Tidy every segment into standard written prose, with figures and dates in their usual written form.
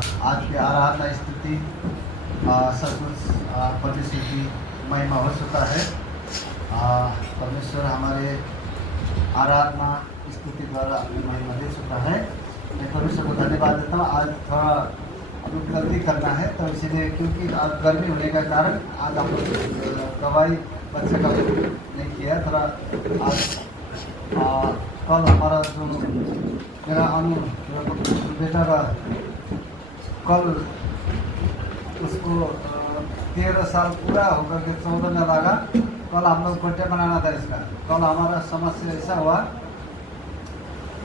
आज की आराधना स्तुति सचमुच परमेश्वर की महिमा हो चुका है। परमेश्वर हमारे आराधना स्तुति द्वारा अपनी महिमा दे चुका है। मैं परमेश्वर को धन्यवाद देता हूँ। आज थोड़ा हम गलती करना है तो इसीलिए, क्योंकि आज गर्मी होने का कारण आज हम लोग दवाई बच्चे का नहीं किया। थोड़ा आज कल हमारा जो मेरा बेटा का कल उसको 13 साल पूरा होकर के 14 में लगा। कल हम लोग बर्थडे मनाना था इसका। कल हमारा समस्या ऐसा हुआ,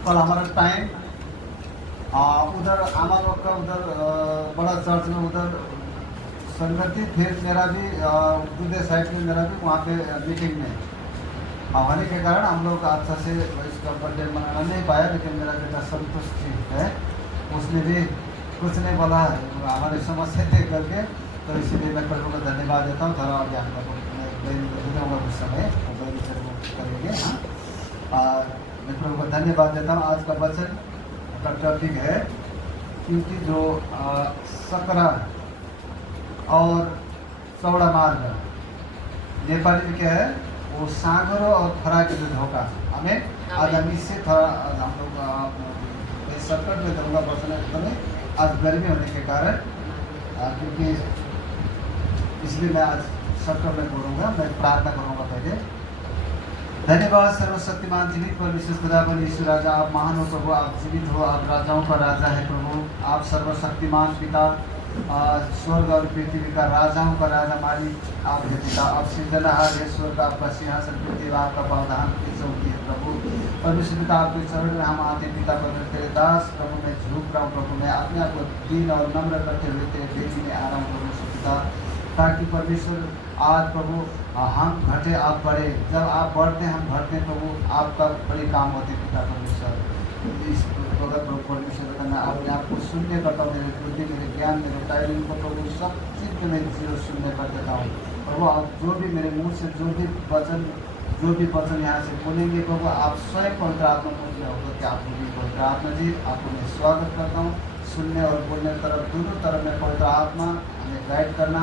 कल हमारा टाइम उधर आमा लोग का उधर बड़ा चर्च में उधर संगति, फिर मेरा भी दूसरे साइड में मेरा भी वहाँ पे मीटिंग में होने के कारण हम लोग अच्छा से इसका बर्थडे मनाना नहीं पाया। लेकिन मेरा बेटा संतुष्टि है, उसने भी कुछ नहीं बोला हमारी समस्या देख करके। तो इसीलिए मैं प्रभु को धन्यवाद देता हूँ। थोड़ा आगे हम लोग दूंगा कुछ समय करेंगे। हाँ, मैं प्रभु को धन्यवाद देता हूँ। आज का वचन का टॉपिक है, क्योंकि जो सकरा और चौड़ा मार्ग नेपाली में क्या है, वो सागरों और फरा के जो धोखा हमें आज हम इससे थोड़ा हम लोग सर्कट में दूंगा वचन एकदम। आज गर्मी होने के कारण क्योंकि इसलिए मैं आज सर्कट में बोलूँगा। मैं प्रार्थना करूँगा पहले। धन्यवाद सर्वशक्तिमान जीवित परमेश्वर खुदावन यीशु राजा, आप महान हो प्रभु, आप जीवित हो, आप राजाओं का राजा है प्रभु। आप सर्वशक्तिमान पिता, स्वर्ग और पृथ्वी का राजाओं का राजा मालिक आप है पिता। आप सृजनहार है, स्वर्ग आपका सिंहासन, पृथ्वी आपका प्रावधान की चौकी है प्रभु। परमेश्वर पिता, आपके चरण में हम आते पिता परमेश्वर तेरे दास प्रभु मैं झुक रहा हूँ प्रभु। मैं अपने आप को दीन और नम्र करते हुए तेरे बेटी में आ रहा हूँ परमेश्वर पिता, ताकि परमेश्वर आज प्रभु हम घटे आप बढ़े। जब आप बढ़ते हम बढ़ते प्रभु, आपका बड़े काम होते पिता परमेश्वर। इस प्रभु परमेश्वर का मैं अपने आप को शून्य करता हूँ, मेरे बुद्धि, मेरे ज्ञान, मेरे टाइलिंग को प्रभु सब चीज़ में मैं जीरो शून्य कर देता हूँ प्रभु। आप जो भी मेरे मुँह से जो भी वचन यहाँ से बोलेंगे प्रभु, आप स्वयं पवित्र आत्मा मुझे होगा कि आप बोलिए पवित्र आत्मा जी। आपको मैं स्वागत करता हूँ। सुनने और बोलने तरफ दोनों तरफ में पवित्र आत्मा हमें गाइड करना।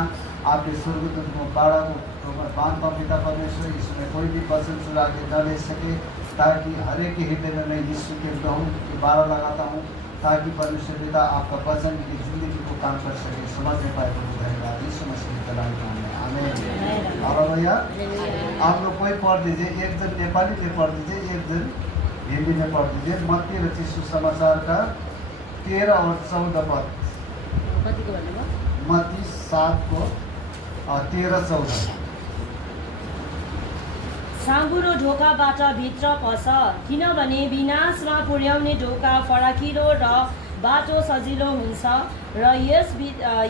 आपके स्वर्गदूत को बाड़ा को बांधता हूँ पिता परमेश्वर, इसमें कोई भी वचन चुरा के न ले सके, ताकि हर एक के हृदय में मैं यीशु के गहूँ की बाड़ा लगाता हूँ, ताकि परमेश्वर पिता आपका वचन की जिंदगी को काम कर सके, समझ नहीं पाए प्रभु। धन्यवाद यीशु मसीह के नाम में आमीन। और भैया आप लोग कोई पढ़ दीजिए, एक जन नेपाली में पढ़ दीजिए, एक जन हिंदी में पढ़ दीजिए। मत्ती रचित सुसमाचार का 13 और 14 पद। मत्ती 7 को 13-14। साँघुरो ढोकाबाट भित्र पस, किनभने विनाशमा पुर्याउने ढोका फराकिलो र बाटो सजिलो हुन्छ र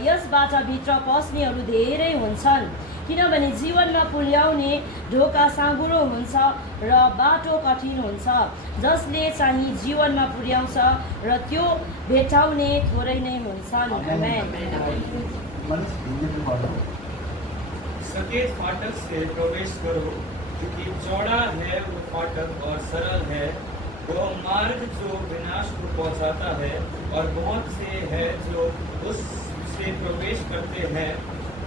यसबाट भित्र पस्नेहरू धेरै हुन्छन्। किनभने जीवनमा पुर्याउने ढोका साँघुरो हुन्छ र बाटो कठिन हुन्छ, जसले चाहिँ जीवनमा पुर्याउँछ र त्यो भेट्टाउने थोरै नै हुन्छन्। सफेद फाटक से प्रवेश करो, क्योंकि चौड़ा है वो फाटक और सरल है वो मार्ग जो विनाश को पहुंचाता है, और बहुत से हैं जो उससे प्रवेश करते हैं।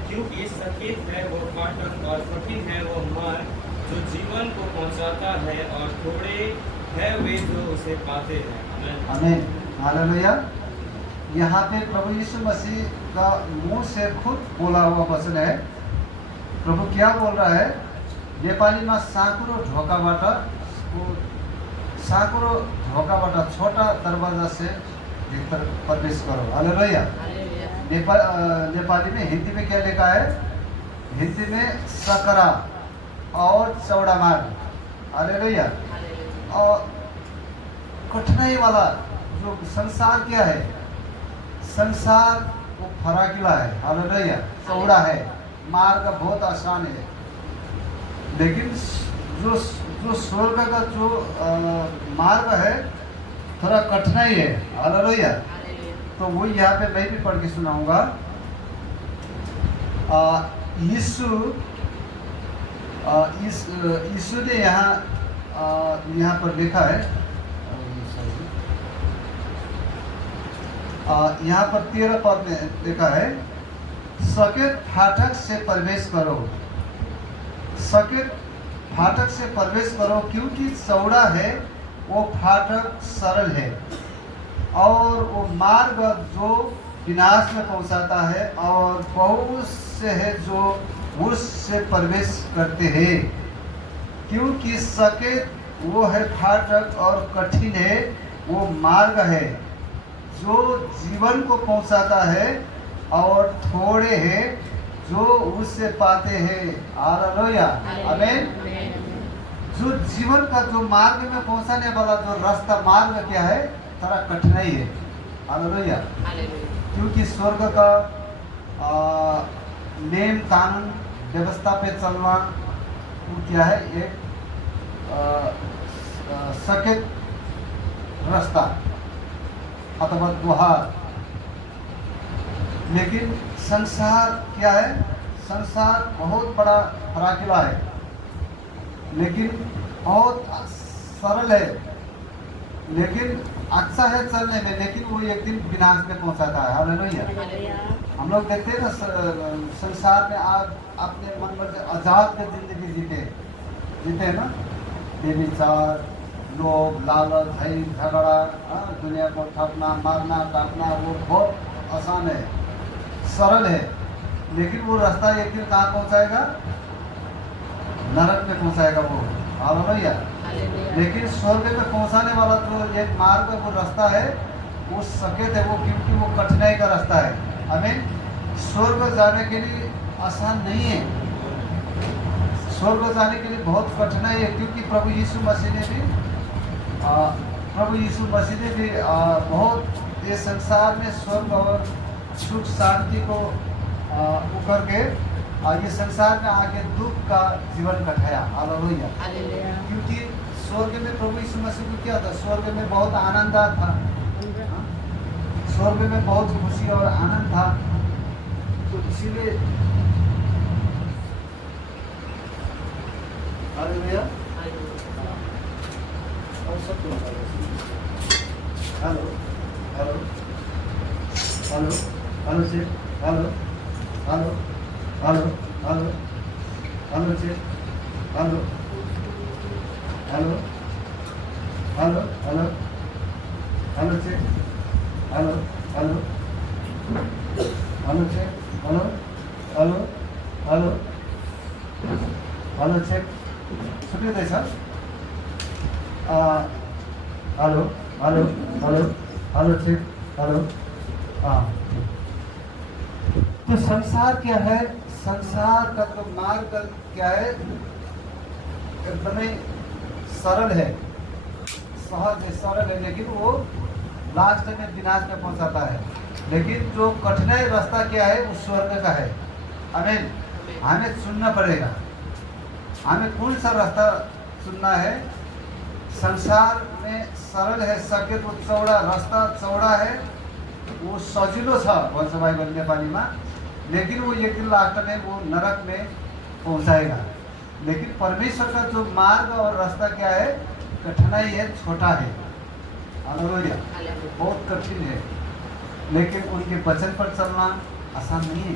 क्योंकि सफेद है वो फाटक और कठिन है वो मार्ग जो जीवन को पहुंचाता है, और थोड़े हैं वे जो उसे पाते हैं। आमीन। हालेलुया। यहाँ पे प्रभु यीशु मसीह का मुंह से खुद बोला हुआ वचन है। प्रभु क्या बोल रहा है? नेपाली में साँकुरो ढोकाबाट छोटा दरवाजा से भीतर प्रवेश करो। हालेलुया। नेपाली में, हिंदी में क्या लिखा है? हिंदी में सकरा और चौड़ा मार्ग। हालेलुया। और कठिनाई वाला जो संसार क्या है? संसार वो फराकिला है। हालेलुया। चौड़ा है, मार्ग बहुत आसान है, लेकिन जो स्वर्ग का जो मार्ग है थोड़ा कठिनाई है। हालेलुया। तो वो यहाँ पे मैं भी पढ़ के सुनाऊंगा। यीशु ने यहाँ पर लिखा है, यहाँ पर 13 पद में लिखा है, सकेत फाटक से प्रवेश करो, सकेत फाटक से प्रवेश करो, क्योंकि चौड़ा है वो फाटक, सरल है और वो मार्ग जो विनाश में पहुंचाता है, और बहुत से है जो उससे प्रवेश करते हैं। क्योंकि सकेत वो है फाटक और कठिन है वो मार्ग है जो जीवन को पहुंचाता है, और थोड़े हैं जो उससे पाते हैं। हालेलुया, आमीन। जो जीवन का जो मार्ग में पहुंचाने वाला जो रास्ता, मार्ग क्या है, थोड़ा कठिनाई है। हालेलुया। क्योंकि स्वर्ग का नेम कानून व्यवस्था पे चलना वो क्या है, एक सकेत रास्ता अथवा द्वार। लेकिन संसार क्या है, संसार बहुत बड़ा फराकिला है, लेकिन बहुत सरल है, लेकिन अच्छा है चलने में, लेकिन वो एक दिन विनाश में पहुंचाता है। हालेलुया। हम लोग देखते हैं ना, संसार में आप अपने मन में आजाद की जिंदगी जीते हैं ना, बेविचार, लोभ, लालच, भय, झगड़ा, दुनिया को ठपना, मारना, काटना, वो बहुत आसान है, सरल है, लेकिन वो रास्ता एक दिन कहाँ पहुंचाएगा, नरक में पहुंचाएगा वो। हालेलुया। लेकिन स्वर्ग में पहुंचाने वाला जो एक मार्ग, वो रास्ता है, वो सकेत है, वो क्योंकि वो कठिनाई का रास्ता है। आमीन। स्वर्ग जाने के लिए आसान नहीं है, स्वर्ग जाने के लिए बहुत कठिनाई है, क्योंकि प्रभु यीशु मसीह ने भी बहुत ये संसार में स्वर्ग और सुख शांति को उकर के ये संसार में आके दुख का जीवन कटाया। हालेलुया। क्योंकि स्वर्ग में प्रभु यीशु मसीह को क्या था, स्वर्ग में बहुत आनंद था, स्वर्ग में बहुत खुशी और आनंद था, तो इसीलिए हालेलुया। और सब hello hello hello hello check, hello hello hello hello hello check, hello hello hello hello hello check, hello hello hello check, hello hello hello hello check, सुनिए sir, hello hello hello hello check, hello. हाँ, तो संसार क्या है, संसार का जो मार्ग क्या है, एकदम सरल है, सहज है, सरल है, लेकिन वो लास्ट में विनाश में पहुंचाता है। लेकिन जो कठिनाई रास्ता क्या है, वो स्वर्ग का है। आमीन। हमें चुनना पड़ेगा, हमें कौन सा रास्ता चुनना है। संसार में सरल है, सके तो चौड़ा रास्ता, चौड़ा है, वो सजिलो छ भन्छ बाइबल नेपालीमा, लेकिन वो एक दिन लास्ट में वो नरक में पहुंचाएगा। लेकिन परमेश्वर का जो मार्ग और रास्ता क्या है, कठिनाई है, छोटा है। हालेलुया। बहुत कठिन है, लेकिन उनके वचन पर चलना आसान नहीं है।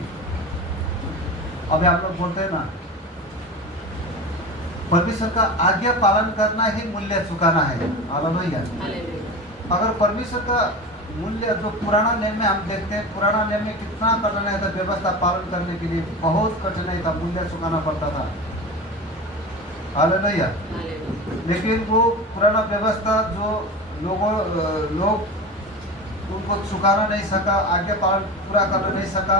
अभी आप लोग बोलते हैं ना, परमेश्वर का आज्ञा पालन करना ही मूल्य चुकाना है। हालेलुया। अगर परमेश्वर का मूल्य जो पुराना नियम में हम देखते हैं, पुराना नियम में कितना कठिनाई था, व्यवस्था पालन करने के लिए बहुत कठिनाई था, मूल्य चुकाना पड़ता था। हालेलुया। लेकिन वो पुराना व्यवस्था जो लोग उनको चुकाना नहीं सका, आज्ञा पालन पूरा करना नहीं सका,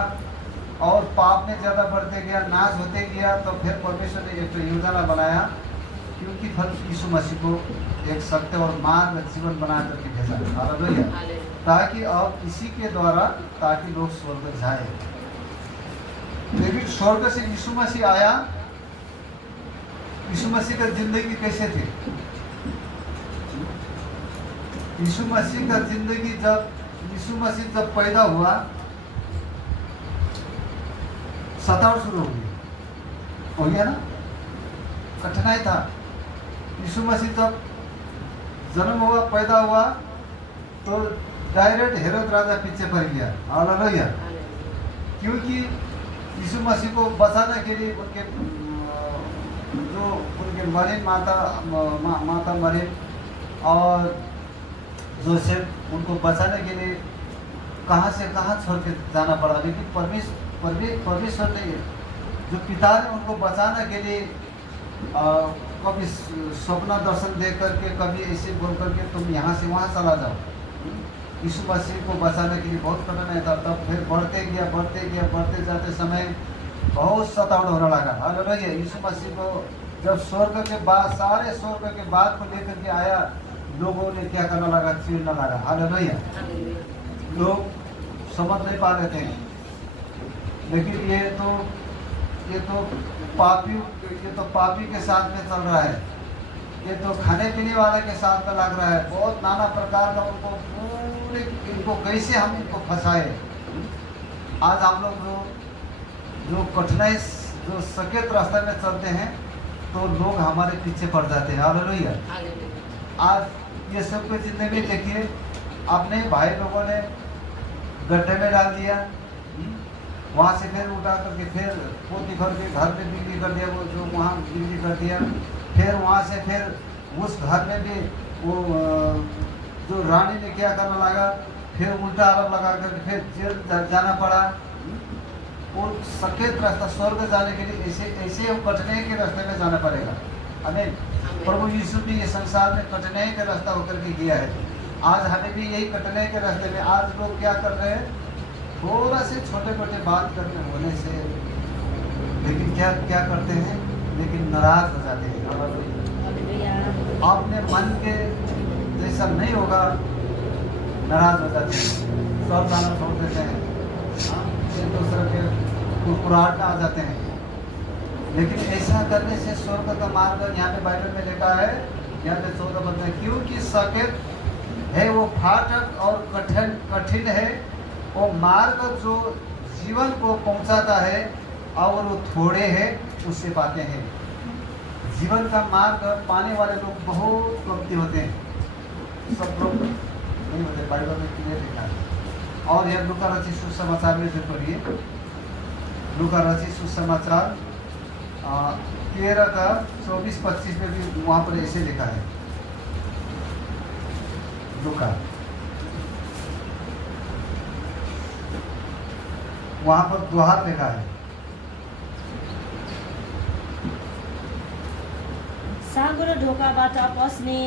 और पाप में ज़्यादा बढ़ते गया, नाश होते गया, तो फिर परमेश्वर ने एक योजना बनाया, क्योंकि फल यीशु मसीह को एक सत्य और मार्ग जीवन बना करके भेजा। हालेलुया। ताकि अब इसी के द्वारा ताकि लोग स्वर्ग जाए। लेकिन स्वर्ग से यीशु मसीह आया। यीशु मसीह का जिंदगी कैसे थी? यीशु मसीह का जिंदगी जब यीशु मसीह जब पैदा हुआ, सताव शुरू हो गया ना, कठिनाई था। यीशु मसीह जब जन्म हुआ, पैदा हुआ, तो डायरेक्ट हेरोद राजा पीछे पड़ गया। हालेलुया। क्योंकि यीशु मसीह को बचाने के लिए उनके जो उनके मरियम माता मरियम और जोसेफ उनको बचाने के लिए कहाँ से कहाँ छोड़ के जाना पड़ा, लेकिन परमेश्वर ने जो पिता ने उनको बचाने के लिए कभी स्वप्न दर्शन दे करके, कभी ऐसे बोल करके तुम यहाँ से वहाँ चला जाओ। यीशु मसीह को बचाने के लिए बहुत कठिनाई था। तब फिर बढ़ते जाते समय बहुत सतावन होने लगा। हालेलुया। यीशु मसीह को जब स्वर्ग के बाद, सारे स्वर्ग के बाद को लेकर के आया, लोगों ने क्या करना लगा, छीनने लगा। हालेलुया। लोग समझ नहीं पा रहे थे, लेकिन ये तो पापी के साथ में चल रहा है, ये तो खाने पीने वाले के साथ में लग रहा है। बहुत नाना प्रकार का उनको पूरे इनको कैसे हम इनको फंसाए। आज हम लोग जो कठिनाई जो सकेत रास्ते में चलते हैं तो लोग हमारे पीछे पड़ जाते हैं। हालेलुया। आज ये सब कुछ जितने भी देखिए, अपने भाई लोगों ने गड्ढे में डाल दिया, वहाँ से फिर उठा करके फिर पोती घर में बिक्री कर दिया, वो जो वहाँ बिक्री कर दिया। फिर वहाँ से फिर उस घर में भी वो जो रानी ने क्या करना लगा, फिर उल्टा आरोप लगा करके फिर जेल जाना पड़ा। और सकेत रास्ता स्वर्ग जाने के लिए ऐसे कठिनाई के रास्ते में जाना पड़ेगा। हमें प्रभु यीशु भी ये संसार में कठिनाई के रास्ता होकर के गया है। आज हमें भी यही कठिनाई के रास्ते में, आज लोग क्या कर रहे हैं, थोड़ा से छोटे बात करने होने से, लेकिन क्या करते हैं, लेकिन नाराज हो जाते हैं। अपने मन के जैसा नहीं होगा, नाराज हो जाते हैं, सब जाना छोड़ देते हैं, एक दूसरे के कुराहट में आ जाते हैं। लेकिन ऐसा करने से स्वर्ग का मार्ग यहाँ पे बाइबल में लिखा है, यहाँ पे 14 पद में, क्योंकि सकेत है वो फाटक और कठिन है वो मार्ग जो जीवन को पहुंचाता है, और वो थोड़े हैं उससे पाते हैं। जीवन का मार्ग पाने वाले लोग बहुत कमती होते हैं, सब लोग नहीं होते। बाइबल में क्लियर लिखा है। और यह लूका रचित सुसमाचार में से पढ़िए, लूका रचित सुसमाचार 13 का 24-25 में भी वहाँ पर ऐसे लिखा है। लूका वहाँ पर द्वार लिखा है। साँघुरो ढोकाबाट पस्ने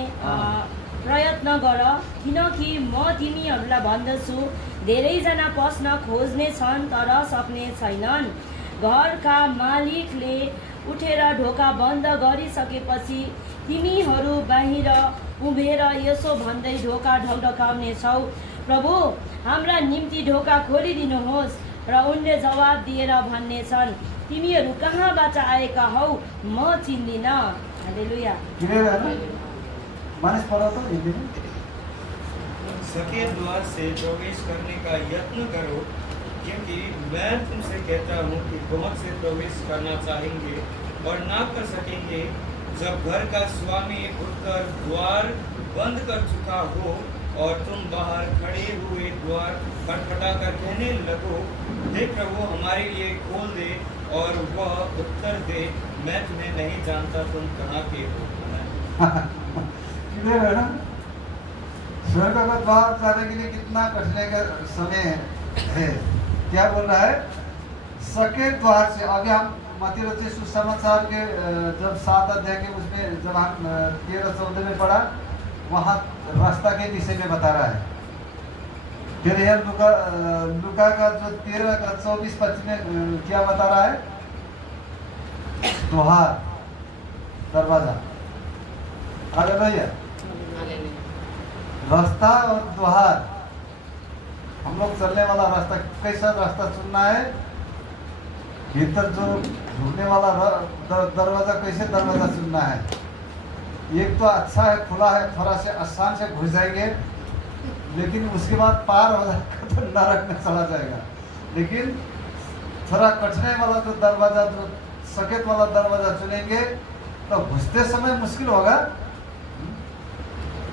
प्रयत्न गर, किनकि म तिमीहरूलाई भन्दछु धेरैजना पस्न खोज्ने छन् तर सक्ने छैनन्। घरका मालिकले उठेर ढोका बन्द गरिसकेपछि तिमीहरू बाहिर उभिएर यसो भन्दै ढोका ढकढकाउने छौ, प्रभु हाम्रा निम्ति ढोका खोलिदिनुहोस्। र उनले जवाब दिएर भन्नेछन्, तिमीहरू कहाँबाट आएका हौ, म चिन्दिन। हालेलुया। क्लियर है ना? मानस पढ़ा तो हिंदी में। सकेत द्वार से प्रवेश करने का यत्न करो, क्योंकि मैं तुमसे कहता हूँ कि बहुत से प्रवेश करना चाहेंगे और ना कर सकेंगे। जब घर का स्वामी उठकर द्वार बंद कर चुका हो और तुम बाहर खड़े हुए द्वार खटखटा कर कहने लगो, हे प्रभु हमारे लिए खोल दे, और वह उत्तर दे, मैं तुम्हें नहीं जानता, तुम कहाँ के हो। क्लियर है ना? स्वर्ग का द्वार जाने के लिए कितना कठिनाई का समय है। क्या बोल रहा है? सकेत द्वार से। अभी हम मत्ती रचित सुसमाचार के जब 7 अध्याय के उसमें जब हम 13-14 में पढ़ा, वहाँ रास्ता के विषय में बता रहा है। फिर यह लूका का जो 13 का 24-25 में क्या बता रहा है? द्वार, दरवाजा। हालेलुया। रास्ता और द्वार, हम लोग चलने वाला रास्ता, कैसा रास्ता चुनना है? भीतर जो घुसने वाला दरवाजा, कैसे दरवाजा चुनना है? एक तो अच्छा है, खुला है, थोड़ा से आसान से घुस जाएंगे, लेकिन उसके बाद पार हो जाएगा तो नरक में चला जाएगा। लेकिन थोड़ा कठिनाई वाला जो दरवाजा, जो सकेत वाला दरवाजा चुनेंगे तो घुसते समय मुश्किल होगा।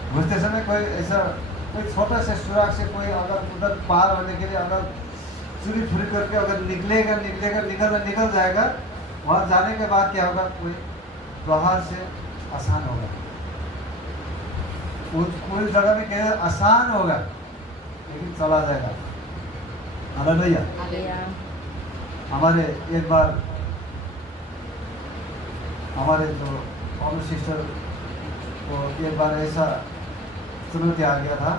घुसते समय कोई ऐसा कोई छोटा से सुराग से कोई अगर उधर पार होने के लिए अगर चुरी फुरी करके अगर निकल जाएगा, वहाँ जाने के बाद क्या होगा, कोई बाहर से आसान होगा, कोई जगह में कह आसान होगा लेकिन चला जाएगा। हालेलुया। हालेलुया। हमारे एक बार हमारे जो और सिस्टर को एक बार ऐसा चुनौती आ गया था,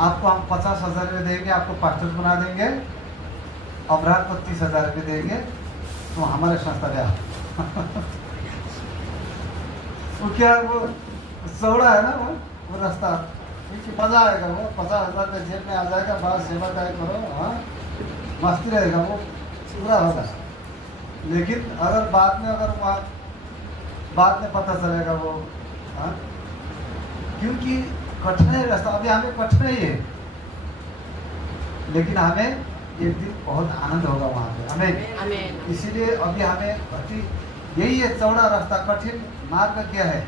आपको हम 50,000 रुपये देंगे, आपको पास्टर बना देंगे, अपराध को 30,000 रुपये देंगे, तो हमारे संस्था गया। वो क्या वो चौड़ा है ना, वो रास्ता मजा आएगा, वो 50,000 रुपये जेब में आ जाएगा, बाहर सेवा काय करो, हाँ मस्ती रहेगा, वो पूरा होगा। लेकिन अगर बाद में पता चलेगा वो, हाँ क्योंकि कठिन रास्ता, अभी हमें कठिन ही है, लेकिन हमें एक दिन बहुत आनंद होगा वहाँ पे, हमें। इसीलिए अभी हमें यही है चौड़ा रास्ता। कठिन मार्ग क्या है,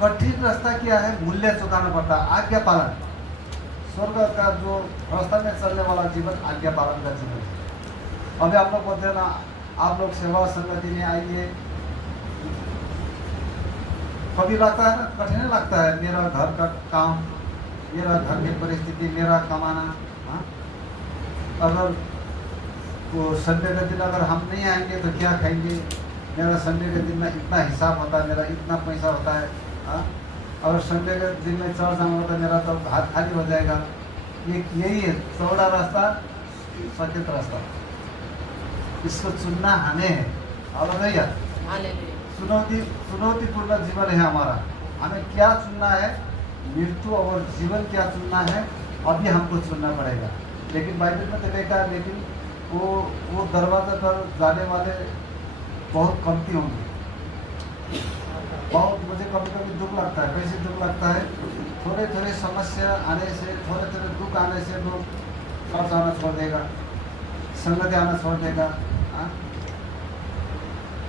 कठिन रास्ता क्या है, मूल्य चुकाना पड़ता है, आज्ञा पालन। स्वर्ग का जो रास्ता में चलने वाला जीवन आज्ञा पालन का जीवन है। अभी आप लोग बोलते हैं ना, आप लोग सेवा संगति में आइए, कभी लगता है ना, कठिन लगता है, मेरा घर का काम, मेरा घर की परिस्थिति, मेरा कमाना, हाँ अगर वो संडे के दिन अगर हम नहीं आएंगे तो क्या खाएंगे, मेरा संडे के दिन में इतना हिसाब होता है, मेरा इतना पैसा होता है, हाँ अगर संडे के दिन में चर्च जाना होता है, मेरा तो हाथ खाली हो जाएगा। यही है चौड़ा रास्ता, सचेत रास्ता, इसको चुनना हमें है। और भैया चुनौतीपूर्ण जीवन है हमारा, हमें क्या चुनना है, मृत्यु और जीवन क्या चुनना है, अभी हमको चुनना पड़ेगा। लेकिन बाइबल में तो लिखा है, लेकिन वो दरवाजे पर जाने वाले बहुत कमती होंगे। बहुत मुझे कभी कभी दुख लगता है, कैसे दुख लगता है, थोड़े थोड़े समस्या आने से, थोड़े थोड़े दुख आने से लोग चर्च आना छोड़ देगा, संगति आना छोड़ देगा। हाँ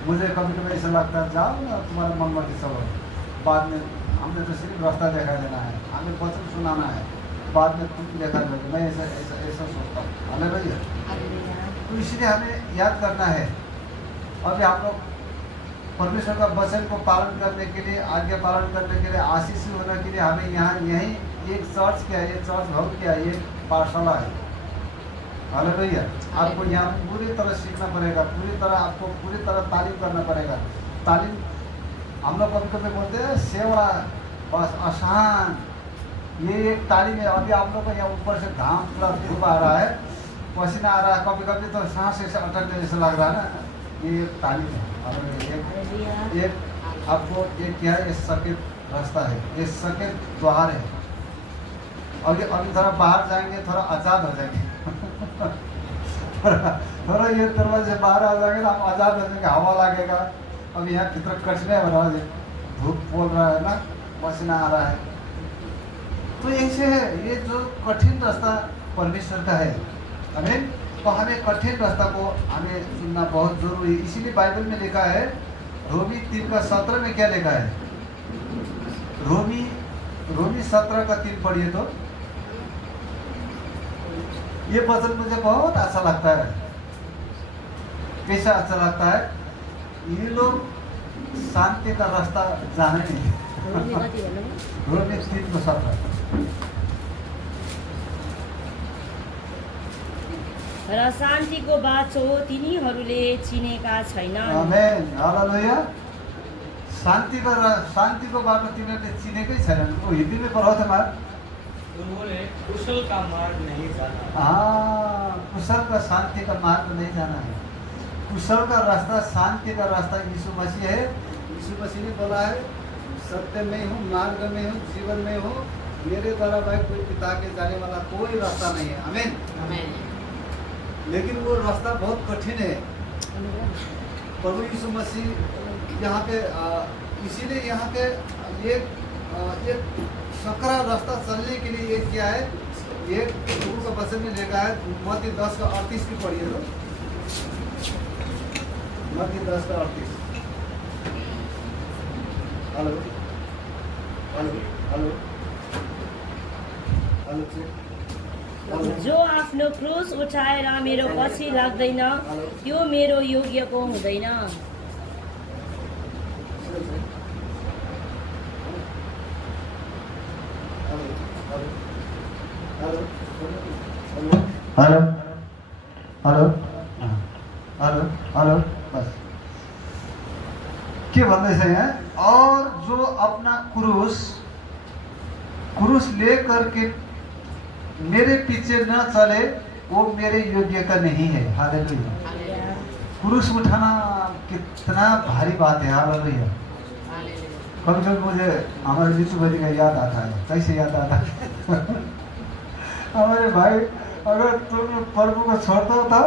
मुझे कभी कभी ऐसा लगता है, जाओ ना तुम्हारे मन मर्जी सब, बाद में हमने तो सिर्फ रास्ता देखा देना है, हमें वचन सुनाना है, बाद में तुम देखा जाएगा। मैं ऐसा सोचता हूँ। हमें भैया तो इसलिए हमें याद करना है, अभी आप लोग परमेश्वर का वचन को पालन करने के लिए, आज्ञा पालन करने के लिए, आशीषी होने के लिए हमें यहीं एक चर्च क्या है, ये चर्च भवन क्या है, ये पाठशाला है। हेलो भैया, आपको यहाँ पूरी तरह सीखना पड़ेगा, पूरी तरह तालीम करना पड़ेगा। तालीम हम लोग कभी कभी बोलते हैं सेवा बस आसान, ये एक तालीम है। अभी आप लोग को यहाँ ऊपर से घाम पूरा धूप आ रहा है, पसीना आ रहा है, कभी कभी तो सांस ऐसे अटकने जैसा लग रहा है ना, ये तालीम है। एक आपको एक क्या है, ये सकेत रास्ता है, ये सकेत द्वार है। अभी थोड़ा बाहर जाएंगे, थोड़ा आज़ाद हो जाएंगे। थोड़ा ये दरवाजे बाहर आ जाएंगे ना, हम आज़ाद हो जाएंगे, हवा लगेगा। अब यहाँ कितना कठिन है, बना धूप बोल रहा है ना, पसीना आ रहा है, तो ऐसे है। ये जो कठिन रास्ता परमेश्वर का है, हमें तो हमें कठिन रास्ता को हमें चुनना बहुत जरूरी है। इसीलिए बाइबल में लिखा है, रोमी 3:17 में क्या लिखा है, रोमी 17:3 पढ़िए तो ये वचन मुझे बहुत अच्छा लगता है। कैसा अच्छा लगता है, ये लोग शांति का रास्ता जाने नहीं। रोमी 3:17 र शान्तिको बाटो तिनीहरूले चिनेका छैनन्। आमेन, हालेलुया। शांति को बाटो तिनीहरूले चिनेकै छैनन्। वो हिंदी में पढ़ो तो मार, उन्होंने कुशल का मार्ग नहीं जाना। हाँ, कुशल का शांति का मार्ग नहीं जाना है। कुशल का रास्ता, शांति का रास्ता यीशु मसीह है। यीशु मसीह ने बोला है, सत्य में हूँ, मार्ग में हूँ, जीवन में हूँ, मेरे द्वारा भाई कोई पिता के जाने वाला कोई रास्ता नहीं है। आमीन, आमीन। लेकिन वो रास्ता बहुत कठिन है। प्रभु यीशु मसीह यहाँ पे इसीलिए यहाँ पे एक सकरा रास्ता चलने के लिए ये क्या है, ये प्रभु का वचन में लिखा है। मत्ती 10:38 की पढ़िए तो, मत्ती 10:38। हेलो हेलो हेलो जो आफ्नो क्रुस उठाएर मेरो पछि लाग्दैन त्यो मेरो योग्यको हुँदैन। हेलो हेलो हेलो हेलो बस के भन्दैछ यहाँ? और जो अपना क्रूस लेकर के मेरे पीछे न चले वो मेरे योग्य का नहीं है। हालेलुया। क्रूस उठाना कितना भारी बात है। हालेलुया। कभी कभी मुझे हमारे जीतू भाई का याद आता है। कैसे याद आता है? हमारे भाई अगर तुम प्रभु को छोड़ दो तो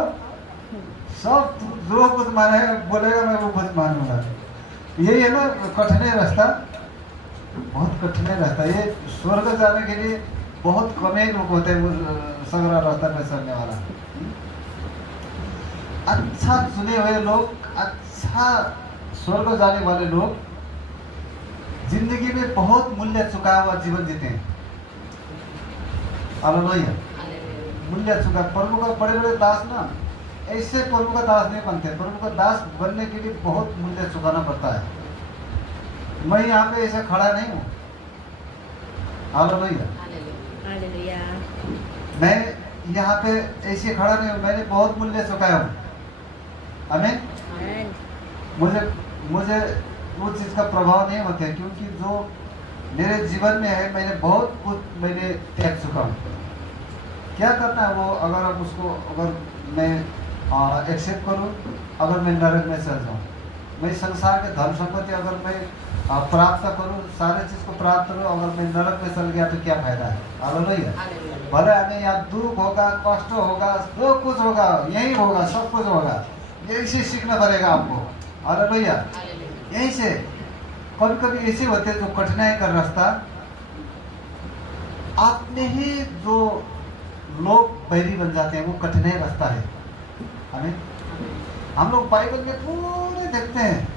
सब जो कुछ माने बोलेगा मैं वो कुछ मानूंगा। यही है ना कठिन रास्ता, बहुत कठिन रास्ता। ये स्वर्ग जाने के लिए बहुत कम ही लोग होते हैं सगरा रास्ता में चलने वाला। अच्छा चुने हुए लोग, अच्छा स्वर्ग जाने वाले लोग जिंदगी में बहुत मूल्य चुकाया हुआ जीवन जीते हैं। हालेलुया। मूल्य चुका। प्रभु का बड़े बड़े दास ना ऐसे प्रभु का दास नहीं बनते। प्रभु का दास बनने के लिए बहुत मूल्य चुकाना पड़ता है। मैं यहाँ पे ऐसे खड़ा नहीं हूँ। हालेलुया। हालेलुया। मैं यहाँ पे ऐसे खड़ा नहीं हूँ। मैंने बहुत मूल्य चुकाया हूँ। आमीन। मुझे वो चीज़ का प्रभाव नहीं होता है क्योंकि जो मेरे जीवन में है मैंने बहुत कुछ मैंने त्याग चुका हूँ। क्या करना है वो अगर आप उसको अगर मैं एक्सेप्ट करूं, अगर मैं नरक में चल जाऊं, मैं संसार के धन संपत्ति अगर मैं प्राप्त करूं, सारे चीज़ को प्राप्त करूं, अगर मैं नरक में चल गया तो क्या फायदा है? हालेलुया। भले हमें यहाँ दुख होगा, कष्ट होगा, जो कुछ होगा यही होगा, सब कुछ होगा। यही से सीखना पड़ेगा आपको। हालेलुया। यहीं से कभी कभी ऐसे होते हैं जो कठिनाई का रास्ता अपने ही जो लोग बैरी बन जाते हैं, वो कठिनाई रास्ता है। हमें हम लोग बाइबल में पूरे देखते हैं।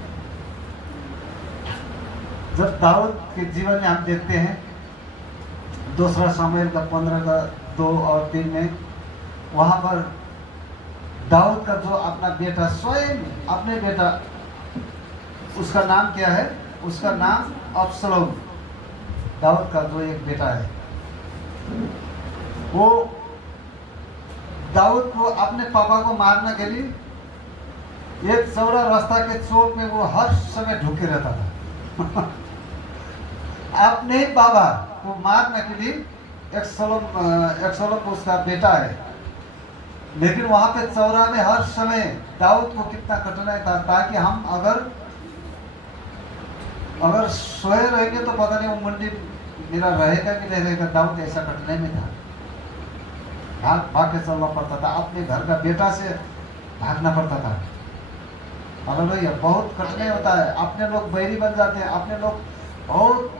जब दाऊद के जीवन में हम देखते हैं 2 सामुएल का 15 का 2 और 3 में, वहाँ पर दाऊद का जो अपना बेटा स्वयं अपने बेटा, उसका नाम क्या है? उसका नाम अब्सलोम। दाऊद का जो एक बेटा है वो दाऊद को अपने पापा को मारने के लिए एक चौड़ा रास्ता के चौक में वो हर समय ढुके रहता था। अपने ही बाबा को मारने के लिए अब्सलोम उसका बेटा है, लेकिन वहां पे चौरा में हर समय दाऊद को कितना कठिनाई था, ताकि हम अगर सोए रहेंगे तो पता नहीं वो मुंडी मेरा रहेगा कि नहीं रहेगा। दाऊद ऐसा कठिनाई में था, भाग के चलना पड़ता था, अपने घर का बेटा से भागना पड़ता था। हालेलुया। बहुत कठिनाई होता है। अपने लोग बैरी बन जाते हैं, अपने लोग बहुत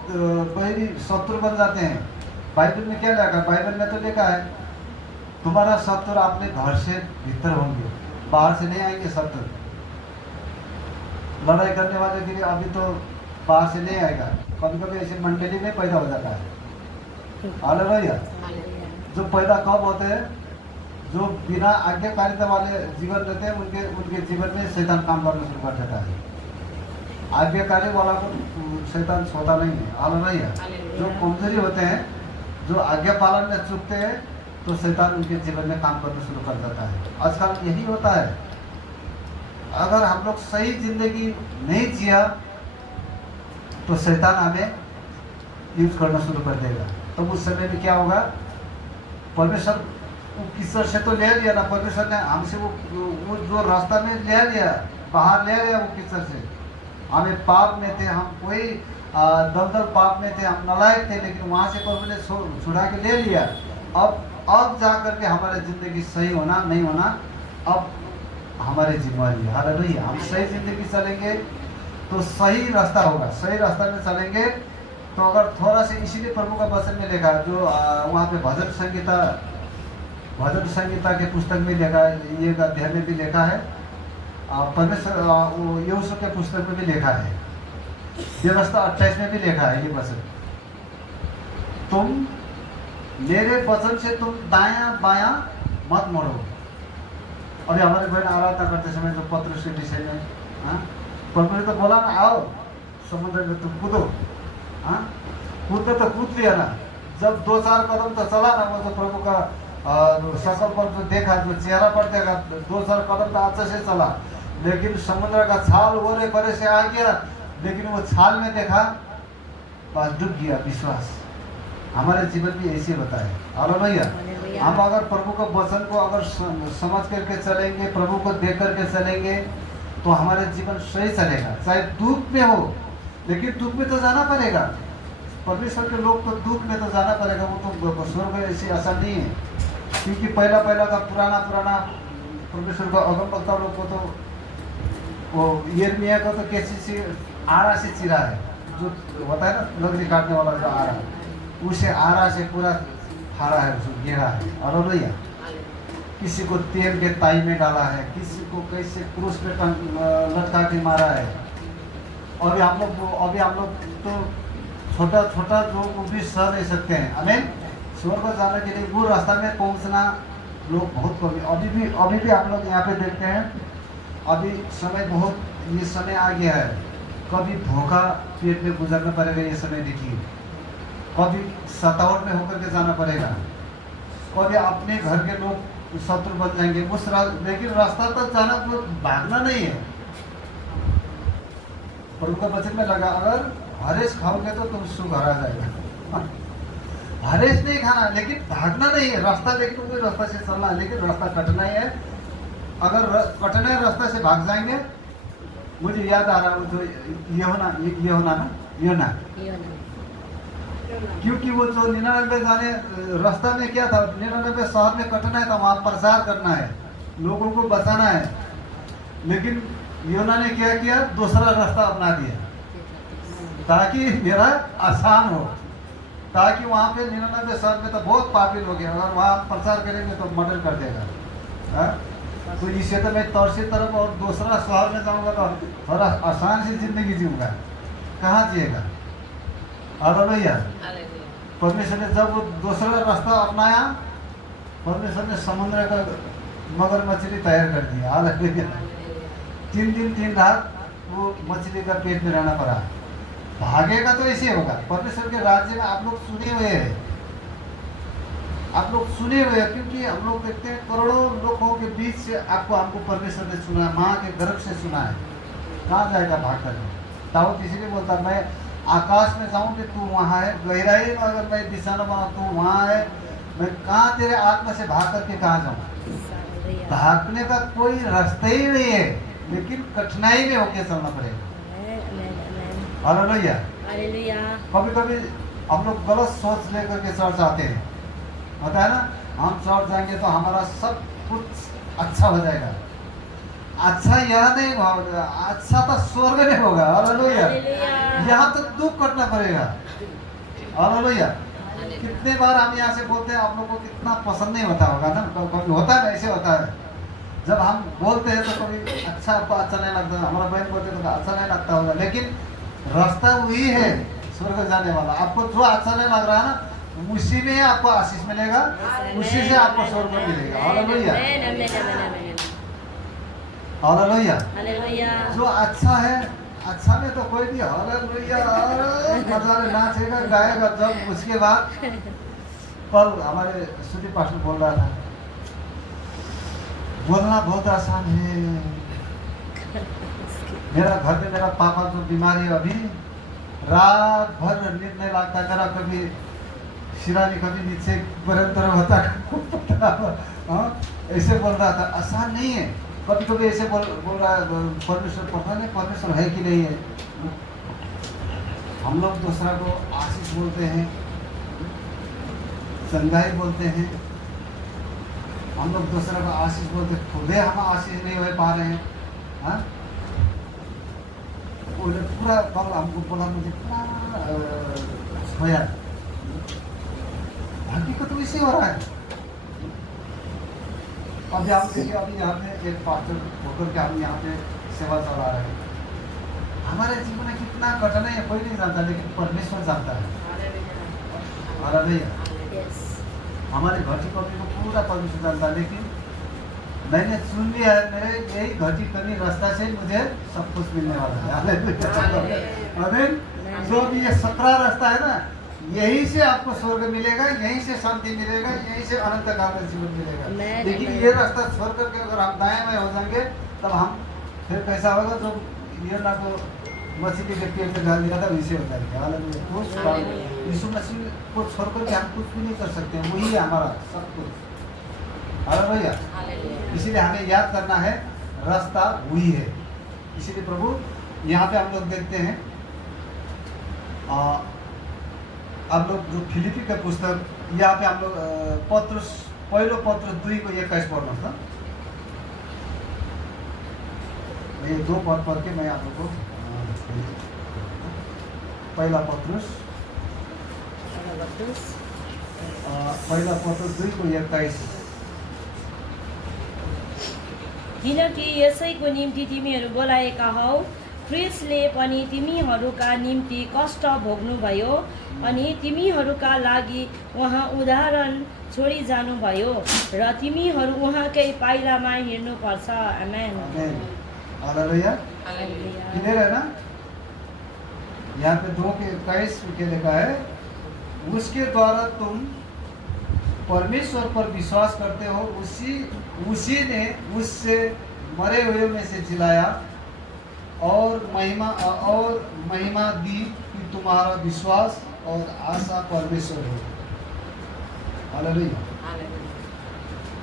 बैरी शत्रु बन जाते हैं। बाइबल में क्या लिखा? बाइबल में तो लिखा है तुम्हारा शत्रु अपने घर से भीतर होंगे, बाहर से नहीं आएंगे शत्रु। लड़ाई करने वाले के लिए अभी तो बाहर से नहीं आएगा, कभी कभी ऐसे मंडली में पैदा हो जाता है। हालेलुया। जो पैदा कब होते हैं? जो बिना आज्ञाकारिता वाले जीवन रहते हैं, उनके जीवन में शैतान काम करना शुरू कर देता है। आज्ञाकारी वाला को शैतान छोड़ता नहीं है। हालेलुया। जो कमजोरी होते हैं, जो आज्ञा पालन में चूकते हैं, तो शैतान उनके जीवन में काम करना शुरू कर देता है। आजकल यही होता है। अगर हम लोग सही जिंदगी नहीं जिया तो शैतान हमें यूज करना शुरू कर देगा। तो उस समय में क्या होगा? परमेश्वर किसर से तो ले लिया ना, परमेश्वर ने हमसे वो जो रास्ता में ले लिया, बाहर ले लिया वो किसर से। हमें पाप में थे, हम कोई दलदल पाप में थे, हम नालायक थे, लेकिन वहाँ से प्रभु ने छुड़ा के ले लिया। अब जा करके हमारी जिंदगी सही होना नहीं होना अब हमारे जिम्मेवारी है। हालेलुया। हम सही जिंदगी चलेंगे तो सही रास्ता होगा, सही रास्ता में चलेंगे तो अगर थोड़ा सा, इसीलिए प्रभु का वचन में लिखा है, जो वहाँ पे भजन संगीता के पुस्तक में लिखा है, ये अध्याय में भी लिखा है, परमेश्वर यहोशू के पुस्तक में भी लिखा है, व्यवस्था 28 में भी लिखा है ये वचन, तुम मेरे वचन से तुम दायां बायां मत मोड़ो। अभी हमारे बहन आराधना करते समय जो पत्रुस के विषय में, हाँ, प्रभु ने तो बोला ना, आओ समुद्र में तुम कूदो। हाँ, कूदने तो कूद लिया ना, जब 2-4 कदम तो चला ना, वो तो प्रभु का शकल पर जो देखा, जो चेहरा पर देखा, 2-4 कदम तो अच्छे से चला, लेकिन समुद्र का छाल ओरे परे से आ गया, लेकिन वो छाल में देखा, बस डूब गया विश्वास। हमारे जीवन भी ऐसे होता है। हालेलुया। हम अगर प्रभु के वचन को अगर समझ करके चलेंगे, प्रभु को देख करके चलेंगे, तो हमारे जीवन सही चलेगा। चाहे दुख में हो, लेकिन दुख में तो जाना पड़ेगा। परमेश्वर के लोग तो दुख में तो जाना पड़ेगा, वो तो स्वर्ग ऐसी आशा नहीं है, क्योंकि पहला का पुराना परमेश्वर का अगमवक्ता लोग को तो वो यिर्मयाह को तो कैसी सी आरा से चिरा है, जो होता है ना लकड़ी काटने वाला जो आरा, उसे आरा से पूरा फाड़ा है, उसको घेरा है। हालेलुया। किसी को तेल के ताई में डाला है, किसी को कैसे क्रूस पे लटका के मारा है। अभी हम लोग तो छोटा जो भी सह नहीं सकते हैं। आमीन। स्वर्ग जाने के लिए वो रास्ता में पहुंचना लोग बहुत कम। अभी भी आप लोग यहाँ पे देखते हैं, अभी समय बहुत, ये समय आ गया है, कभी धोखा पेट में गुजरना पड़ेगा, ये समय देखिए, कभी सतावट में होकर के जाना पड़ेगा, कभी अपने घर के लोग शत्रु बन जाएंगे, लेकिन रास्ता तो जाना, भागना नहीं है। प्रभु का वचन में लगा, अगर हरेश खाओगे तो तुम सुघर आ जाएगा। हरेश नहीं खाना, लेकिन भागना नहीं है रास्ता, लेकिन उसी रास्ता से चलना है, लेकिन रास्ता कटना ही है। अगर कटने रास्ते से भाग जाएंगे, मुझे याद आ रहा है जो योना, क्योंकि वो जो 99 जाने रास्ता में क्या था, 99 शहर में कटना है, तो वहाँ प्रचार करना है, लोगों को बचाना है, लेकिन योना ने क्या किया, दूसरा रास्ता अपना दिया ताकि मेरा आसान हो, ताकि वहाँ पे 99 शहर में तो बहुत पापी लोग हैं, अगर वहाँ प्रचार करेंगे तो मर्डर कर देगा। तो इससे तो मैं तरसी तरफ और दूसरा शहर में जाऊँगा तो थोड़ा आसान सी जिंदगी जीऊँगा, कहाँ जिएगा। हालेलुया। परमेश्वर ने जब वो दूसरा रास्ता अपनाया, परमेश्वर ने समुद्र का मगर मछली तैयार कर दिया। हालेलुया। 3 दिन 3 रात वो मछली का पेट में रहना पड़ा। भागेगा तो ऐसे होगा। परमेश्वर के राज्य में आप लोग सुने हुए हैं, क्योंकि हम लोग देखते हैं करोड़ों लोगों के बीच से हमको परमेश्वर ने सुना, माँ के गर्भ से सुना है। कहाँ जाएगा भाग कर? दाऊद इसीलिए बोलता, मैं आकाश में जाऊँ कि तू वहाँ है, गहराई में अगर मैं दिशा न बनाऊँ तू वहाँ है, मैं कहाँ तेरे आत्मा से भाग करके कहाँ जाऊँ? भागने का कोई रास्ता ही नहीं है, लेकिन कठिनाई में होके चलना पड़ेगा। हालेलुया। कभी हम लोग गलत सोच लेकर के चर्च आते हैं, होता है ना, हम चर्च जाएंगे तो हमारा सब कुछ अच्छा हो जाएगा। अच्छा यह नहीं होगा, अच्छा तो स्वर्ग में होगा। हालेलुया। यहाँ तो दुख कटना पड़ेगा। हालेलुया। कितने बार हम यहाँ से बोलते हैं, आप लोगों को कितना पसंद नहीं होता होगा ना, कभी होता है ना, ऐसे होता है, जब हम बोलते हैं तो कभी अच्छा आपको अच्छा नहीं लगता, हमारा बहन बोलते तो अच्छा नहीं लगता होगा, लेकिन रास्ता वही है स्वर्ग जाने वाला। आपको जो अच्छा नहीं लग रहा है ना, उसी में आपको आशीष मिलेगा, उसी से आपको स्वर्ग मिलेगा। हालेलुया। हालेलुया। जो अच्छा है, अच्छा में तो कोई भी हालेलुया मतलब नाचेगा गाएगा, जब उसके बाद कल हमारे स्तुति पास्टर बोल रहा था, बोलना बहुत आसान है, मेरा घर में मेरा पापा जो बीमारी, अभी रात भर नींद नहीं लगता, मेरा कभी सिरानी कभी नीचे बरंतर होता ऐसे बोल रहा था। आसान नहीं है। कभी ऐसे बोल रहा है, परमेश्वर पता नहीं परमेश्वर है कि नहीं है। हम लोग दूसरा को आशीष बोलते हैं, संगाई बोलते हैं, हम लोग दूसरा को आशीष बोलते, खुदे हम आशीष नहीं हो पा रहे हैं। हाँ, पूरा कल हमको बोला, मुझे पूरा खोया, हकीकत तो इसे हो रहा है। अभी आप देखिए, अभी यहाँ पे एक पास्टर होकर के हम यहाँ पे सेवा चला रहे हैं। हमारे जीवन में कितना कठिन है कोई नहीं जानता, लेकिन परमेश्वर जानता है। हालेलुया। हमारे घटी कमी को पूरा परमेश्वर जानता है, लेकिन मैंने सुन लिया है मेरे यही घटी कमी रास्ता से मुझे सब कुछ मिलने वाला है। आमीन। जो भी ये 17 रास्ता है ना, यहीं से आपको स्वर्ग मिलेगा, यहीं से शांति मिलेगा, यहीं से अनंत काल का जीवन मिलेगा। लेकिन ये रास्ता स्वर्ग के अगर हम दाएं में हो जाएंगे तब हम फिर कैसा होगा, जो ये ना को मसीह के पेट पे डाल दिया था वैसे हो जाएगा। हालेलुया। यीशु मसीह को छोड़ करके हम कुछ भी नहीं कर सकते, वही है हमारा सब कुछ। हालेलुया। इसीलिए हमें याद करना है रास्ता वही है। इसीलिए प्रभु यहाँ पे हम लोग देखते हैं, हम लोग जो फिलिपी का पुस्तक, यहाँ पे हम लोग पत्रुस पहिलो पत्रुस 2:21 पढ़ना था। ये 2 पद पढ़ के मैं आप लोग को पहिला पत्रुस 2:21। किनकि यसैको निम्ति तिमीहरू बोलाएका हौ, ख्रिस्टले पनि तिमीहरूका निम्ति कष्ट भोग्नुभयो अनि तिमीहरूका लागि उहाँ उदाहरण छोडी जानुभयो र तिमीहरू उहाँकै पाइलामा हिँड्नुपर्छ। आमेन। हालेलुया। हालेलुया। क्लियर है ना? यहाँ पे 2:21 के लिखा है, उसके द्वारा तुम परमेश्वर पर विश्वास करते हो, उसी ने उससे मरे हुए में से जिलाया और महिमा दी कि तुम्हारा विश्वास और आशा परमेश्वर हो। हालेलुया।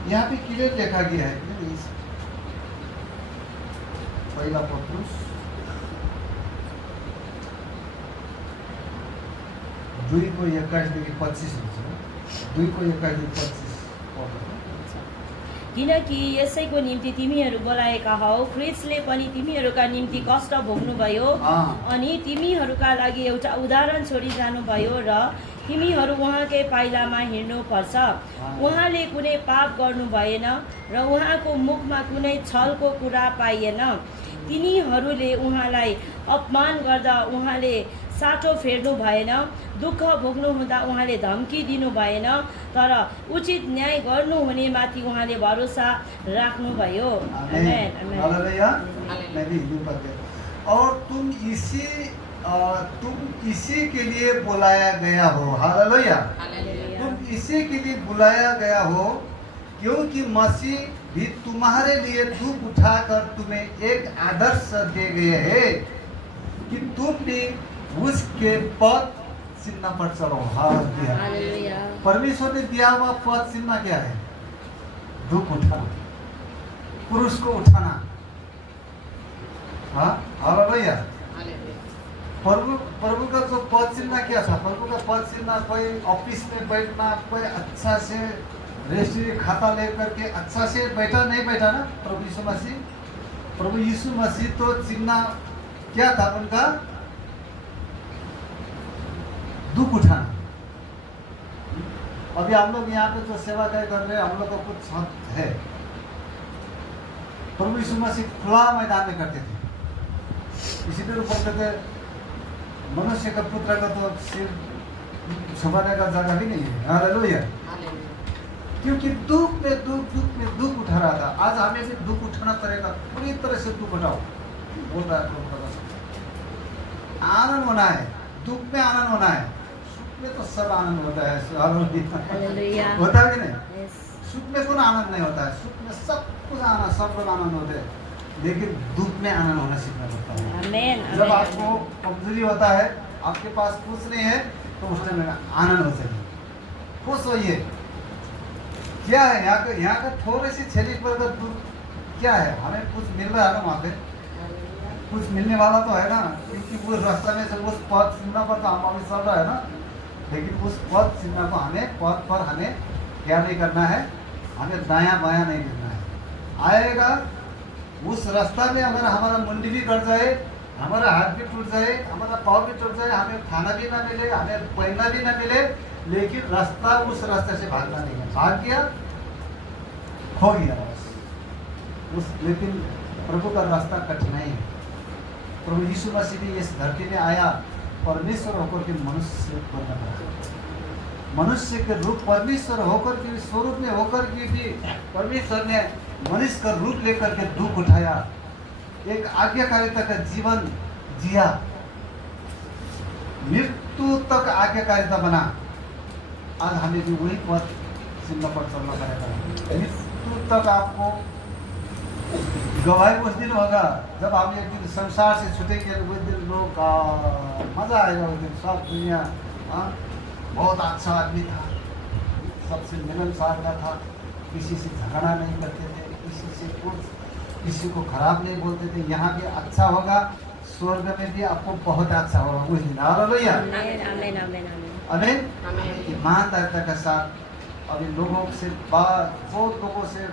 यहाँ पे क्लियर लिखा गया है, पहिला पत्रुस 2:21-25 हुन्छ। 2:21-25 किनकि यसैको निम्ति तिमीहरू बोलाएका हौ, ख्रिस्टले पनि तिमीहरूका निम्ति कष्ट भोग्नुभयो अनि तिमीहरूका लागि एउटा उदाहरण छोडी जानुभयो र तिमीहरू उहाँकै पाइलामा हिँड्नुपर्छ। उहाँले कुनै पाप गर्नु भएन र उहाँको मुखमा कुनै छलको कुरा पाइएन। तिनीहरूले उहाँलाई अपमान गर्दा उहाँले साटो फेर्नु भएन, दुःख भोग्नु हुँदा उहाँले धम्की दिनु भएन, तर उचित न्याय गर्नुहुने माथि उहाँले भरोसा राख्नुभयो। आमेन। हालेलुया। मैं भी हिंदी पढ़ गया। और तुम इसी के लिए बुलाया गया हो। हालेलुया। तुम इसी के लिए बुलाया गया हो, क्योंकि मसीह भी तुम्हारे लिए दुख उठाकर तुम्हें एक आदर्श दे गए हैं कि तुम भी उसके पद चिन्ह पर चलो। हालेलुया। परमेश्वर ने दिया हुआ पद चिन्ह क्या है? दुख उठाना, पुरुष को उठाना। हाँ, हालेलुया। प्रभु का जो पद चिन्ह क्या था? प्रभु का पद चिन्ह कोई ऑफिस में बैठना, कोई अच्छा से रजिस्ट्री खाता लेकर के अच्छा से बैठा नहीं बैठा ना। प्रभु यीशु मसीह तो चिन्ह क्या था उनका? दुख उठाना। अभी हम लोग यहाँ पे जो सेवा कर रहे हैं, हम लोग को कुछ हक है। प्रभु यीशु मसीह खुला मैदान में करते थे। इसीलिए वो बोलते थे मनुष्य का पुत्र का तो सिर छुपाने का जगह भी नहीं है। हालेलुया। क्योंकि दुख में दुख उठा रहा था। आज हमें भी दुख उठाना पड़ेगा, पूरी तरह से दुख उठाओ बोल रहा है प्रभु। आनंद होना है, दुख में आनंद होना है, सुख में तो सब आनंद होता है। हालेलुया। होता है कि नहीं? सुख में कौन आनंद नहीं होता है? सुख में सब कुछ आनंद, सब लोग आनंद होते हैं, लेकिन दुख में आनंद होना सीखना पड़ता है। आमेन। जब आपको कमजोरी होता है, आपके पास कुछ नहीं है, तो उस टाइम आनंद हो चाहिए, खुश होइए। क्या है यहाँ का थोड़ी सी छेली पर दुख क्या है? हमें कुछ मिल रहा है ना, वहाँ पे कुछ मिलने वाला तो है ना, क्योंकि वो रास्ता में से उस पद चिन्ह पर तो हम अभी चल रहा है ना। लेकिन उस पद चिन्ह को हमें पद पर हमें क्या नहीं करना है? हमें दायां बायां नहीं करना है। आएगा उस रास्ता में अगर हमारा मुंडी भी कट जाए, हमारा हाथ भी टूट जाए, हमारा पाँव भी टूट जाए, हमें खाना भी ना मिले, हमें पहनना भी ना मिले, लेकिन रास्ता उस रास्ते से भागना नहीं है। भाग गया, खो गया बस। लेकिन प्रभु का रास्ता कठिनाई है। प्रभु यीशु मसीह भी इस धरती में आया, परमेश्वर होकर के मनुष्य बनना पड़ा। मनुष्य के रूप परमेश्वर होकर के स्वरूप में होकर के भी परमेश्वर ने मनुष्य का रूप लेकर के दुख उठाया, एक आज्ञाकारिता का जीवन जिया, मृत्यु तक आज्ञाकारिता बना। आज हमें भी वही पद चिन्ह पर चलना पड़ेगा। मृत्यु तक आपको गवाही उस दिन होगा जब हम एक दिन संसार से छूटेंगे। उस दिन लोग मजा आएगा। उस दिन सब दुनिया बहुत अच्छा आदमी था, सबसे मिलनसार का था, किसी से झगड़ा नहीं करते थे, किसी को खराब नहीं बोलते थे। यहाँ भी अच्छा होगा, स्वर्ग में भी आपको बहुत अच्छा होगा उस दिन। हालेलुया, आमीन। ईमानदारिता के साथ अभी लोगों से बहुत लोगों से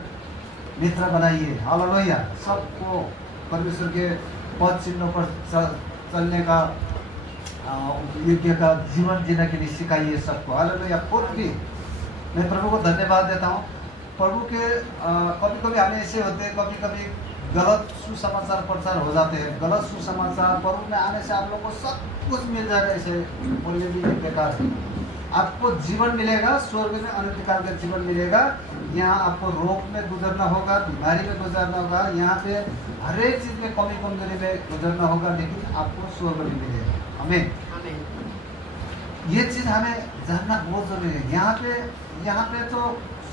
मित्र बनाइए। हालेलुया, सबको परमेश्वर के पद चिन्हों पर चलने का योग्य का जीवन जीने के लिए सिखाइए सबको। हालेलुया। खुद भी मैं प्रभु को धन्यवाद देता हूँ। प्रभु के कभी कभी हमें ऐसे होते हैं, कभी कभी गलत सुसमाचार प्रचार हो जाते हैं। गलत सुसमाचार प्रभु में आने से आप लोगों को सब कुछ मिल जाएगा, ऐसे बोलने भी बेकार है। आपको जीवन मिलेगा, स्वर्ग में अनंत काल का जीवन मिलेगा। यहाँ आपको रोग में गुजरना होगा, बीमारी में गुजरना होगा, यहाँ पे हर एक चीज़ में कमी कमजोरी में गुजरना होगा, लेकिन आपको स्वर्ग में मिलेगा। हमें ये चीज़ हमें जानना बहुत जरूरी है। यहाँ पे तो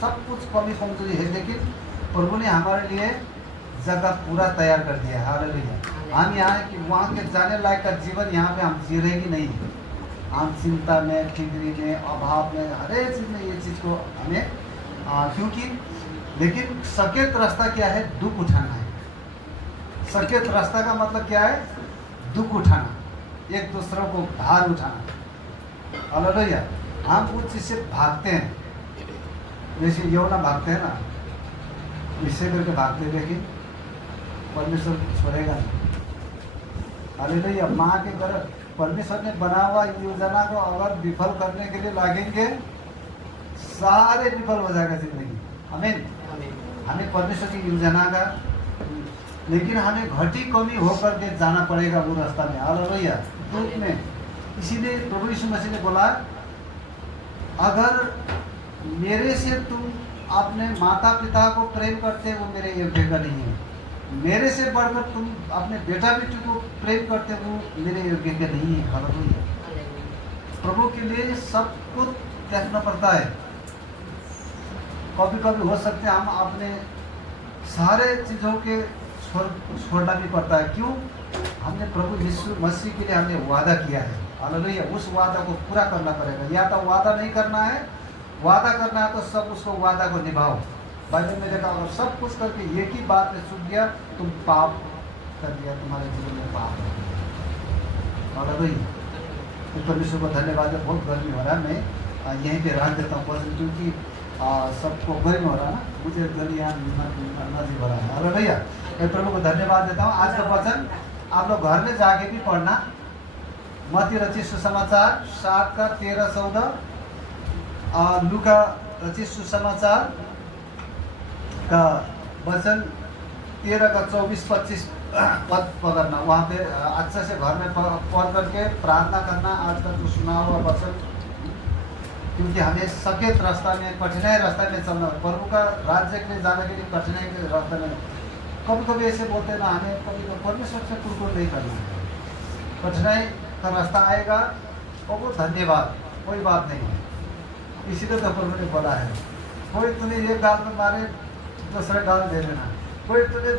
सब कुछ कमी कमजोरी है, लेकिन प्रभु ने हमारे लिए जगह पूरा तैयार कर दिया है। हालेलुया। हम यहाँ कि वहाँ के जाने लायक का जीवन यहाँ पे हम जी रहे ही नहीं है। हम चिंता में, फिक्री में, अभाव में, हर एक चीज़ में ये चीज़ को हमें क्योंकि लेकिन सकेत रास्ता क्या है? दुख उठाना है। सकेत रास्ता का मतलब क्या है? दुख उठाना, एक दूसरे को भार उठाना। हालेलुया। हम उस चीज़ से भागते हैं, जैसे यौना भागते हैं ना, इससे करके भागते, लेकिन परमेश्वर छोड़ेगा नहीं। हालेलुया। माँ के घर परमेश्वर ने बना हुआ योजना को अगर विफल करने के लिए लागेंगे, सारे विफल हो जाएगा जिंदगी। आमीन। हमें परमेश्वर की योजना का, लेकिन हमें घटी कमी होकर के जाना पड़ेगा वो रास्ता में। हालेलुया। दुख में, इसीलिए प्रभु यीशु मसीह ने बोला, अगर मेरे से तुम अपने माता पिता को प्रेम करते वो मेरे योग्य का नहीं है, मेरे से बढ़कर तुम अपने बेटा बेटी को प्रेम करते हो मेरे योग्य का नहीं है। हालेलुया। प्रभु के लिए सब कुछ त्यागना पड़ता है। कभी कभी हो सकते हैं हम अपने सारे चीज़ों के छोड़ना भी पड़ता है। क्यों? हमने प्रभु यीशु मसीह के लिए हमने वादा किया है। हालेलुया। उस वादा को पूरा करना पड़ेगा। या तो वादा नहीं करना है, वादा करना है तो सब उसको वादा को निभाओ। बाइबल में देखा, अगर सब कुछ करके एक ही बात में चूक गया, तुम पाप कर दिया, तुम्हारे जीवन में पाप है। हालेलुया। तो परमेश्वर को धन्यवाद है। बहुत गर्मी हो रहा है, मैं यहीं पे रह देता हूँ क्योंकि सबको गर्मी हो रहा है ना, मुझे गर्मी यहाँ नजीब हो रहा है। हालेलुया। मैं प्रभु को धन्यवाद देता हूँ। आज का वचन आप लोग घर में जाके भी पढ़ना। मत्ती रचित सुसमाचार 7 का 13-14, लूका रचित सुसमाचार का वचन 13 का 24-25 पद पकड़ना। वहाँ पे अच्छे से घर में पढ़ करके प्रार्थना करना आज का जो सुना हुआ वचन, क्योंकि हमें सकेत रास्ता में, कठिनाई रास्ता में चलना है। प्रभु का राज्य के लिए जाने के लिए कठिनाई के रास्ते में कभी कभी ऐसे बोलते हैं ना, हमें कभी परमेश्वर से कुरकुर नहीं करना है। कठिनाई का रास्ता आएगा और वो धन्यवाद, कोई बात नहीं है। इसीलिए तो प्रभु ने बोला है, कोई तुम्हें एक गाल में मारे दूसरा गाल दे देना, कोई तुम्हें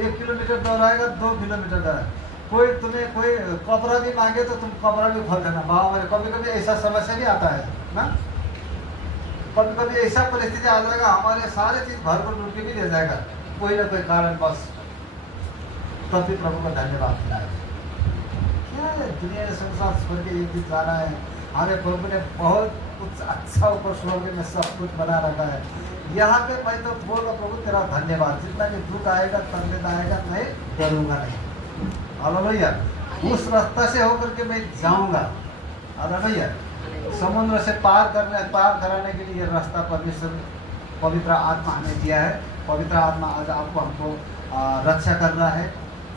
1 किलोमीटर दौड़ाएगा 2 किलोमीटर दौड़ाए, कोई तुम्हें कोई कपड़ा भी मांगे तो तुम कपड़ा भी खोल देना। कभी कभी ऐसा समस्या भी आता है ना, कभी कभी ऐसा परिस्थिति आ जाएगा, हमारे सारे चीज़ घर पर लूट के भी ले जाएगा कोई ना कोई कारण बस, तब भी प्रभु का धन्यवाद दिलाए। क्या है, दुनिया में संसार छोड़ के एक दिन जाना है। हमें प्रभु ने बहुत कुछ अच्छा ऊपर स्वर्ग में सब कुछ बना रखा है। यहाँ पे मैं तो बोल रहा प्रभु तेरा धन्यवाद, जितना भी दुख आएगा तकलीफ आएगा मैं डरूंगा नहीं। हालेलुया। उस रास्ता से होकर के मैं जाऊंगा। हालेलुया। समुद्र से पार कराने के लिए रास्ता परमेश्वर पवित्र आत्मा हमें दिया है। पवित्र आत्मा आज आपको हमको रक्षा कर रहा है।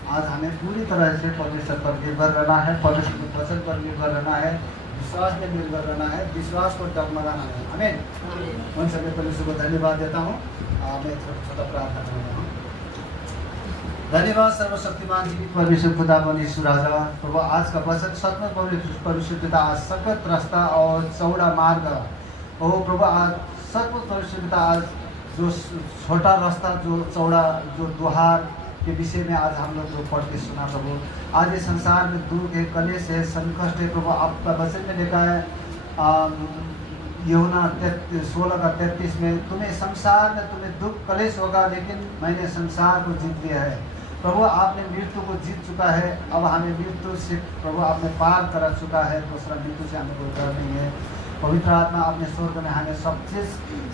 आज हमें पूरी तरह से परमेश्वर पर निर्भर रहना है, परमेश्वर के वचन पर निर्भर रहना है, विश्वास में निर्भर रहना है, विश्वास को डगमगाना है। आमीन। उन सभी परमेश्वर को धन्यवाद देता हूँ। मैं छोटा प्रार्थना कर रहा हूँ। धन्यवाद सर्वशक्तिमान जीवित परमेश्वर खुदा परमेश्वर राजा प्रभु, आज का वचन सचमुच परमेश्वर पिता, आज सख्त रास्ता और चौड़ा मार्ग, ओ प्रभु, आज सचमुच परमेश्वर पिता, आज जो छोटा रास्ता, जो चौड़ा, जो द्वार के विषय में आज हम लोग जो पढ़ के सुना प्रभु। आज इस संसार में दुख है, कलेश है, संकट है प्रभु। आपका वचन में लिखा है यूहन्ना 16:33 में, तुम्हें संसार में तुम्हें दुख कलेश होगा, लेकिन मैंने संसार को जीत लिया है। प्रभु, आपने मृत्यु को जीत चुका है। अब हमें मृत्यु से प्रभु आपने पार करा चुका है। दूसरा मृत्यु से हमें कोई डर नहीं है। पवित्र आत्मा अपने स्वर्ग में हमें सब चीज़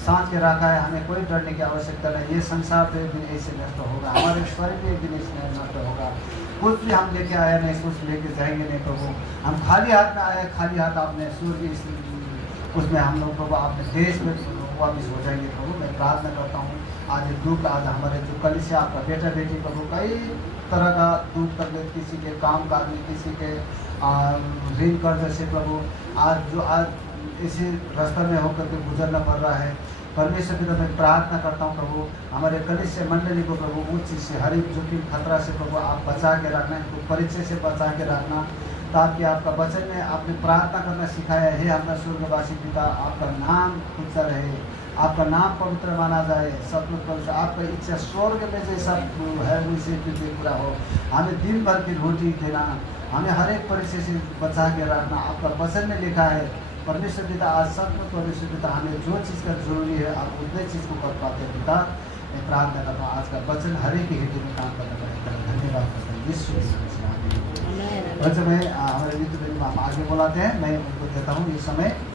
सांच के रखा है। हमें कोई डरने की आवश्यकता नहीं। ये संसार तो एक दिन ऐसे नष्ट होगा, हमारे शरीर भी एक दिन ऐसे नष्ट होगा। कुछ भी हम लेके आया नहीं, कुछ लेके जाएंगे नहीं प्रभु। हम खाली हाथ में आए, खाली हाथ आपने सूर्य उसमें हम लोग प्रभु अपने देश में वापिस हो जाएंगे प्रभु। मैं प्रार्थना करता हूँ आज दुख, आज हमारे जो कलीसिया आपका बेटा बेटी प्रभु कई तरह का दुख तकलीफ, किसी के काम काज में, किसी के ऋण कर्ज से प्रभु, आज इसी रास्ते में होकर के गुजरना पड़ रहा है। परमेश्वर की तरफ मैं प्रार्थना करता हूँ प्रभु, हमारे कलीसिया मंडली को प्रभु उस चीज़ से, हर एक जोखिम खतरा से प्रभु आप बचा के रखना, इनको परिचय से बचा के रखना, ताकि आपका वचन में आपने प्रार्थना करना सिखाया है। हमारा स्वर्गवासी पिता, आपका नाम ऊंचा रहे, आपका नाम पवित्र माना जाए। सचमुच पवित्र आपका इच्छा स्वर्ग में जैसा है वैसे पृथ्वी पूरा हो। हमें दिन भर की रोटी देना, हमें हर एक परिचय से बचा के रखना, आपका वचन में लिखा है। परमेश्वर पिता, आज सचमुच परमेश्वर पिता, हमें जो चीज़ का जरूरी है आप उतने चीज़ को कर पाते हैं पिता। मैं प्रार्थना करता हूँ आज का वचन हर एक हृदय में काम करना पड़ेगा। धन्यवाद करता हूँ यीशु में। हमारे मित्र हम आगे बुलाते हैं, मैं उनको देता हूँ ये समय।